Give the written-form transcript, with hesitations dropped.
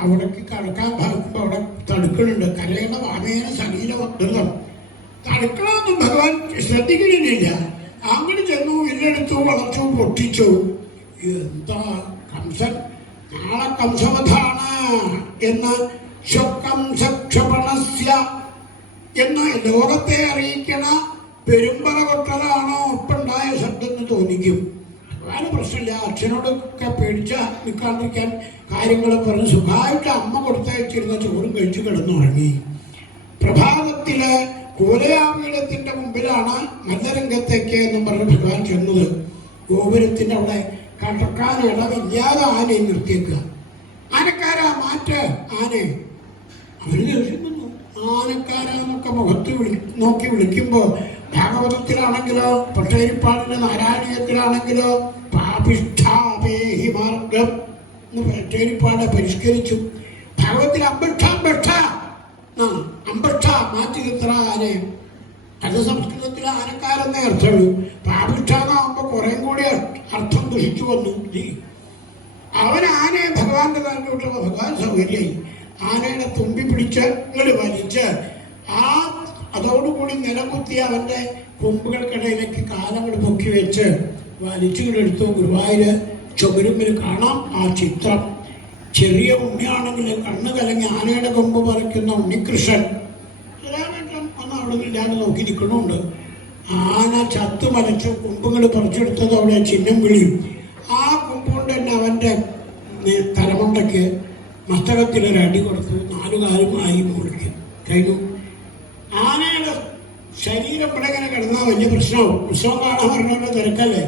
അവിടേക്ക് കടക്കാൻ ഭാഗത്തുമ്പോൾ അവിടെ തടുക്കണുണ്ട്. കരയുടെ വാമേന ശരീരമർദ്ദം തടുക്കണമെന്നും ഭഗവാൻ ശ്രദ്ധിക്കണില്ല. അങ്ങനെ ചെന്നു, വില്ലെടുത്തു, വളർത്തു, പൊട്ടിച്ചു. എന്താ കംസൻ നാളെ കംസവധാണ് എന്ന് സ്വകംസക്ഷപണസ്യ എന്ന് ലോകത്തെ അറിയിക്കണ പെരുമ്പറ കൊട്ടലാണോ ഒപ്പുണ്ടായ ശബ്ദം എന്ന് തോന്നിക്കും. ഭഗവാന് പ്രശ്നമില്ല. അച്ഛനോടൊക്കെ പേടിച്ച നിൽക്കാണ്ടിരിക്കാൻ കാര്യങ്ങൾ പറഞ്ഞ് സുഖമായിട്ട് അമ്മ കൊടുത്തയച്ചിരുന്ന ചോറും കഴിച്ചു കിടന്നുറങ്ങി. പ്രഭാതത്തില് കോലയാപീഠത്തിന്റെ മുമ്പിലാണ് മല്ലരംഗത്തേക്ക് എന്നും പറഞ്ഞ് ഭഗവാൻ ചെന്നത്. ഗോപുരത്തിന്റെ അവിടെ കടക്കാൻ ഇടമില്ലാതെ ആനയെ നിർത്തിയേക്കുക. ആനക്കാരാ മാറ്റ് ആനെ. അവര് ദേഷ്യപ്പെടുന്നു. ആനക്കാരാന്നൊക്കെ മുഖത്ത് നോക്കി വിളിക്കുമ്പോ ഭാഗവതത്തിലാണെങ്കിലോ പട്ടേരിപ്പാടിന്റെ നാരായണീയത്തിലാണെങ്കിലോ പാപിഷ്ഠാപേഹി മാർഗം എന്ന് പട്ടേരിപ്പാട് പരിഷ്കരിച്ചു. ഭാഗവത്തിൽ അമ്പഷ്ഠ മാറ്റി നിർത്തറ ആനയെ. അത് സംസ്കൃതത്തിൽ ആനക്കാരെന്നേ അർത്ഥമുള്ളൂ. പാപിഷ്ഠാന്നാകുമ്പോ കുറേ കൂടി അർത്ഥം ദുഷിച്ചു വന്നു. അവൻ ആനയെ ഭഗവാന്റെ തന്നെ വിട്ടപ്പോ ഭഗവാൻ സൗകര്യമായി. ആനയുടെ തുമ്പി പിടിച്ച് ഇങ്ങോട്ട് വലിച്ച് അതോടുകൂടി നിലകുത്തി അവന്റെ കൊമ്പുകൾക്കിടയിലേക്ക് കാലങ്ങൾ പൊക്കി വെച്ച് വലിച്ചുകൊണ്ടെടുത്തു. ഗുരുവായൂര് ചുമരുമ്പിൽ കാണാം ആ ചിത്രം. ചെറിയ ഉണ്ണിയാണെങ്കിൽ കണ്ണ് കലങ്ങി ആനയുടെ കൊമ്പ് പറിക്കുന്ന ഉണ്ണികൃഷ്ണൻ ഒന്ന് അവിടെ ഇല്ലാതെ നോക്കി നിൽക്കണമുണ്ട്. ആന ചത്തു മലച്ച് കൊമ്പുകൾ പറിച്ചെടുത്തത് അവിടെ ചിഹ്നം വിളിയും. ആ കൊമ്പുകൊണ്ട് തന്നെ അവന്റെ തലമുണ്ടയ്ക്ക് മസ്തകത്തിലൊരടി കൊടുത്തു. 4 കാലും ആയി മുറിക്ക് കഴിഞ്ഞു. ആനയുടെ ശരീരം ഇവിടെ ഇങ്ങനെ കിടന്നാൽ വലിയ പ്രശ്നവും. ഉത്സവം കാണാൻ പറഞ്ഞ തിരക്കല്ലേ.